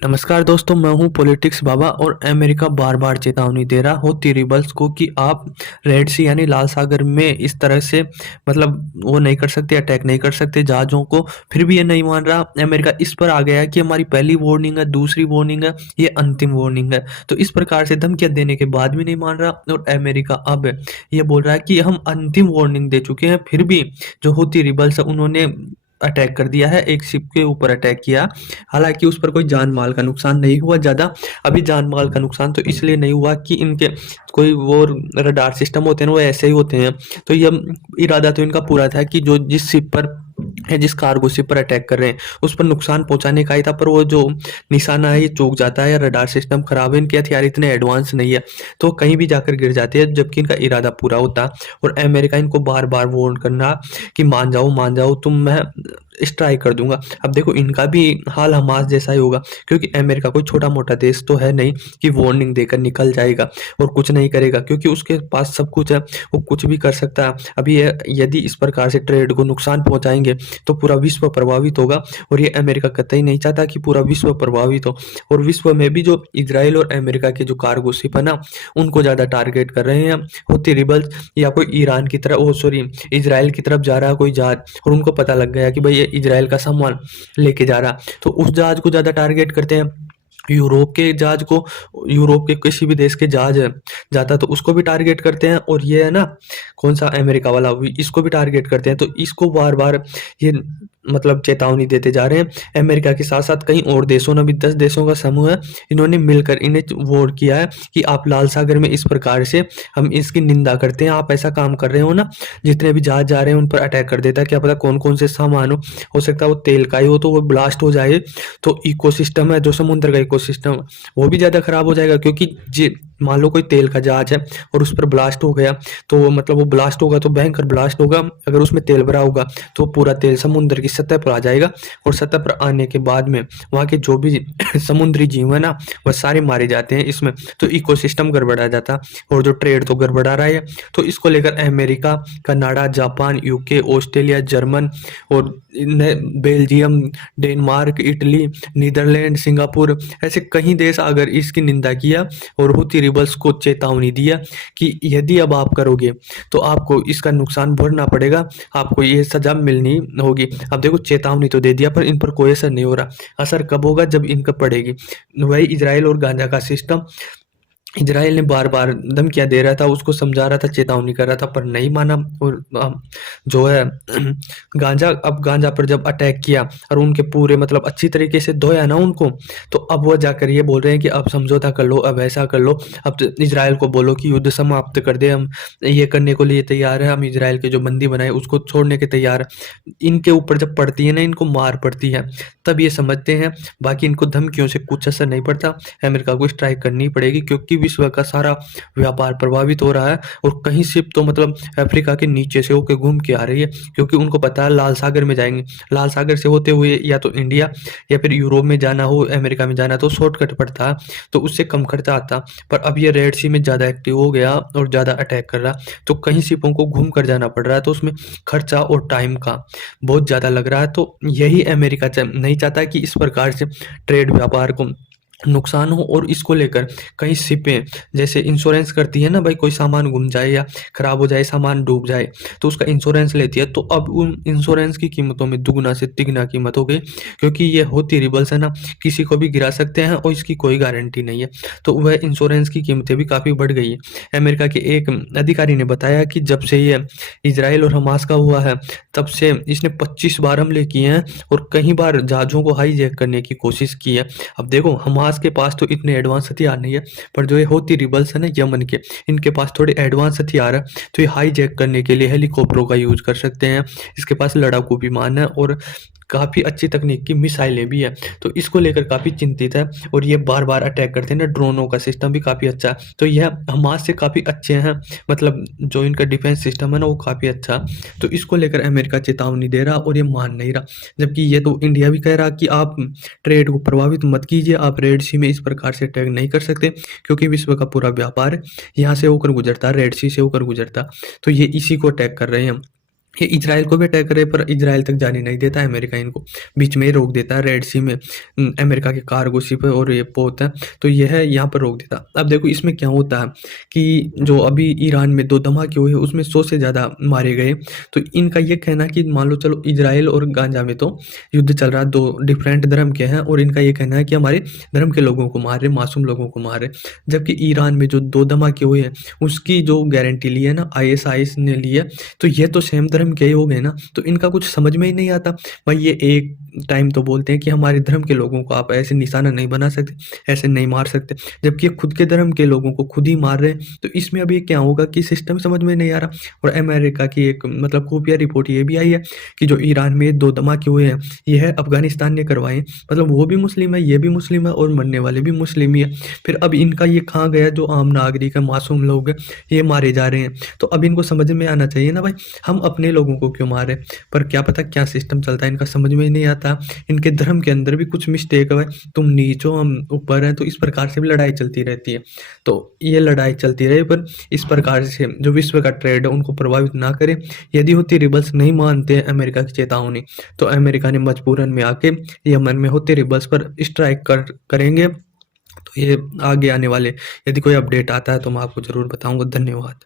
नमस्कार दोस्तों, मैं हूं पॉलिटिक्स बाबा और अमेरिका बार बार चेतावनी दे रहा होती रिबल्स को कि आप रेड सी यानी लाल सागर में इस तरह से वो नहीं कर सकते, अटैक नहीं कर सकते जहाज़ों को। फिर भी ये नहीं मान रहा। अमेरिका इस पर आ गया है कि हमारी पहली वार्निंग है, दूसरी वार्निंग है, ये अंतिम वार्निंग है। तो इस प्रकार से धमकियां देने के बाद भी नहीं मान रहा और अमेरिका अब ये बोल रहा है कि हम अंतिम वार्निंग दे चुके हैं, फिर भी जो होती रिबल्स है उन्होंने अटैक कर दिया है, एक शिप के ऊपर अटैक किया। हालाँकि उस पर कोई जान-माल का नुकसान नहीं हुआ ज़्यादा। अभी जान-माल का नुकसान तो इसलिए नहीं हुआ कि इनके कोई वो रडार सिस्टम होते हैं ना, वो ऐसे ही होते हैं। तो ये इरादा तो इनका पूरा था कि जो जिस शिप पर है, जिस कार्गो शिप पर अटैक कर रहे हैं, उस पर नुकसान पहुँचाने का ही था, पर वो जो निशाना है ये चूक जाता है या रडार सिस्टम खराब है, इनके हथियार इतने एडवांस नहीं है, तो कहीं भी जाकर गिर जाते हैं, जबकि इनका इरादा पूरा होता। और अमेरिका इनको बार-बार वार्न करना कि मान जाओ तुम, मैं स्ट्राइक कर दूँगा। अब देखो इनका भी हाल हमास जैसा ही होगा, क्योंकि अमेरिका कोई छोटा-मोटा देश तो है नहीं कि वार्निंग देकर निकल जाएगा और कुछ नहीं करेगा, क्योंकि उसके पास सब कुछ है, वो कुछ भी कर सकता है। अभी ये यदि इस प्रकार से ट्रेड को नुकसान पहुँचाएँगे तो पूरा विश्व प्रभावित होगा और ये अमेरिका कतई नहीं चाहता कि पूरा विश्व प्रभावित हो। और विश्व में भी जो इज़राइल और अमेरिका के जो कार्गो शिप है ना, उनको ज़्यादा टारगेट कर रहे हैं हूथी रिबल्स, या कोई ईरान की तरफ, ओह सॉरी, इज़राइल की तरफ जा रहा है कोई जहाज और उनको पता लग गया कि भाई ये इज़राइल का सामान लेके जा रहा, तो उस जहाज को ज़्यादा टारगेट करते हैं। यूरोप के जहाज को, यूरोप के किसी भी देश के जहाज है जाता तो उसको भी टारगेट करते हैं, और ये है ना कौन सा अमेरिका वाला इसको भी टारगेट करते हैं। तो इसको बार बार ये चेतावनी देते जा रहे हैं। अमेरिका के साथ साथ कई और देशों ने भी, 10 देशों का समूह है, इन्होंने मिलकर इन्हें वोट किया है कि आप लाल सागर में इस प्रकार से, हम इसकी निंदा करते हैं, आप ऐसा काम कर रहे हो ना, जितने भी जहाज जा रहे हैं उन पर अटैक कर देता है, क्या पता कौन कौन से सामान हो सकता है वो तेल का ही हो, तो वो ब्लास्ट हो जाए, तो इकोसिस्टम है जो समुद्र का इकोसिस्टम, वो भी ज़्यादा खराब हो जाएगा। क्योंकि जे मान लो कोई तेल का जहाज है और उस पर ब्लास्ट हो गया, तो वो ब्लास्ट होगा तो भयंकर ब्लास्ट होगा। अगर उसमें तेल भरा होगा तो पूरा तेल समुद्र की सतह पर आ जाएगा, और सतह पर आने के बाद में वहाँ के जो भी समुद्री जीव है ना, वह सारे मारे जाते हैं इसमें, तो इकोसिस्टम गड़बड़ा जाता। और जो ट्रेड तो गड़बड़ा रहा है, तो इसको लेकर America, Canada, Japan, UK, Australia, German और Belgium, Denmark, Italy, Netherland, Singapore, ऐसे कई देश अगर इसकी निंदा किया और हूथी रिबल्स को चेतावनी दिया कि यदि अब आप करोगे तो आपको इसका नुकसान भरना पड़ेगा, आपको ये सजा मिलनी होगी। अब देखो चेतावनी तो दे दिया, पर इन पर कोई असर नहीं हो रहा। असर कब होगा? जब इनका पड़ेगी। वही इजराइल और गांजा का सिस्टम, इजराइल ने बार-बार धमकियाँ दे रहा था, उसको समझा रहा था, चेतावनी कर रहा था, पर नहीं माना। और जो है गांजा पर जब अटैक किया और उनके पूरे अच्छी तरीके से धोया ना उनको, तो अब वो जाकर ये बोल रहे हैं कि अब समझौता कर लो, अब ऐसा कर लो, अब तो इजराइल को बोलो कि युद्ध समाप्त कर दे, हम ये करने को लिए तैयार हैं, हम इजराइल के जो बंदी बनाए उसको छोड़ने के तैयार हैं। इनके ऊपर जब पड़ती है ना, इनको मार पड़ती है, तब ये समझते हैं। बाकी इनको धमकियों से कुछ असर नहीं पड़ता। अमेरिका को स्ट्राइक करनी पड़ेगी, क्योंकि विश्व का सारा व्यापार प्रभावित हो रहा है, और कहीं शिप तो अफ्रीका के नीचे से होकर घूम के आ रही है, क्योंकि उनको पता है लाल सागर में जाएंगे। लाल सागर से होते हुए या तो इंडिया या फिर यूरोप में जाना हो, अमेरिका में जाना, तो शॉर्टकट पड़ता है, तो उससे कम खर्चा आता। पर अब ये रेड सी में ज़्यादा एक्टिव हो गया और ज़्यादा अटैक कर रहा, तो कहीं शिपों को घूम कर जाना पड़ रहा है, तो उसमें खर्चा और टाइम का बहुत ज़्यादा लग रहा है। तो यही अमेरिका नहीं चाहता कि इस प्रकार से ट्रेड व्यापार को नुकसान हो, और इसको लेकर कई शिपें जैसे इंश्योरेंस करती है ना, भाई कोई सामान गुम जाए या खराब हो जाए, सामान डूब जाए, तो उसका इंश्योरेंस लेती है। तो अब उन इंश्योरेंस की कीमतों में दुगना से तिगना कीमत हो गई, क्योंकि ये होती रिबल्स है ना, किसी को भी गिरा सकते हैं और इसकी कोई गारंटी नहीं है, तो वह इंश्योरेंस की कीमतें भी काफ़ी बढ़ गई है। अमेरिका के एक अधिकारी ने बताया कि जब से ये इसराइल और हमास का हुआ है, तब से इसने 25 बार हमले किए हैं और कई बार जहाज़ों को हाईजैक करने की कोशिश की है। अब देखो हमास के पास तो इतने एडवांस हथियार नहीं है, पर जो ये होती रिबल्स है ना यमन के, इनके पास थोड़े एडवांस हथियार है, तो ये हाईजैक करने के लिए हेलीकॉप्टरों का यूज कर सकते हैं। इसके पास लड़ाकू विमान है और काफ़ी अच्छी तकनीक की मिसाइलें भी है, तो इसको लेकर काफ़ी चिंतित है। और ये बार बार अटैक करते हैं ना, ड्रोनों का सिस्टम भी काफ़ी अच्छा है, तो यह हमास से काफ़ी अच्छे हैं, जो इनका डिफेंस सिस्टम है ना वो काफ़ी अच्छा है। तो इसको लेकर अमेरिका चेतावनी दे रहा और ये मान नहीं रहा, जबकि ये तो इंडिया भी कह रहा कि आप ट्रेड को प्रभावित मत कीजिए, आप रेड सी में इस प्रकार से अटैक नहीं कर सकते, क्योंकि विश्व का पूरा व्यापार यहाँ से होकर गुजरता, रेड सी से होकर गुजरता, तो ये इसी को अटैक कर रहे हैं। ये इज़राइल को भी अटैक करे पर इज़राइल तक जाने नहीं देता है अमेरिका इनको, बीच में ही रोक देता है रेड सी में अमेरिका के कार्गो शिप है और ये पोत है, तो ये है यहाँ पर रोक देता। अब देखो इसमें क्या होता है कि जो अभी ईरान में 2 धमाके हुए उसमें 100 से ज़्यादा मारे गए, तो इनका ये कहना है कि मान लो चलो इज़राइल और गाज़ा में तो युद्ध चल रहा है, 2 डिफरेंट धर्म के हैं और इनका ये कहना है कि हमारे धर्म के लोगों को मार रहे, मासूम लोगों को मार रहे। जबकि ईरान में जो 2 धमाके हुए हैं, उसकी जो गारंटी ली है ना आईएसआईएस ने ली है, तो ये तो सेम धर्म के ही हो गए ना, तो इनका कुछ समझ में ही नहीं आता। भाई ये एक टाइम तो बोलते हैं कि हमारे धर्म के लोगों को आप ऐसे निशाना नहीं बना सकते, ऐसे नहीं मार सकते, जबकि ये खुद के धर्म के लोगों को खुद ही मार रहे हैं। तो इसमें अब ये क्या होगा कि सिस्टम समझ में नहीं आ रहा। और अमेरिका की एक मतलब खुफिया रिपोर्ट ये भी आई है कि जो ईरान में 2 धमाके हुए हैं, ये है अफ़गानिस्तान ने करवाए हैं। मतलब वो भी मुस्लिम है, ये भी मुस्लिम है और मरने वाले भी मुस्लिम ही है। फिर अब इनका ये कहाँ गया जो आम नागरिक है, मासूम लोग हैं, ये मारे जा रहे हैं। तो अब इनको समझ में आना चाहिए ना भाई, हम अपने लोगों को क्यों मारे? पर क्या पता क्या सिस्टम चलता है इनका समझ में ही नहीं आता। इनके धर्म के अंदर भी कुछ मिस्टेक है, तुम नीच हो हम ऊपर हैं, तो इस प्रकार से भी लड़ाई चलती रहती है। तो ये लड़ाई चलती रहे पर इस प्रकार से जो विश्व का ट्रेड है उनको प्रभावित ना करे। यदि हूथी रिबल्स नहीं मानते हैं अमेरिका की चेतावनी, तो अमेरिका ने मजबूरन में आके यमन में हूथी रिबल्स पर स्ट्राइक करेंगे। तो ये आगे आने वाले यदि कोई अपडेट आता है तो मैं आपको ज़रूर बताऊँगा। धन्यवाद।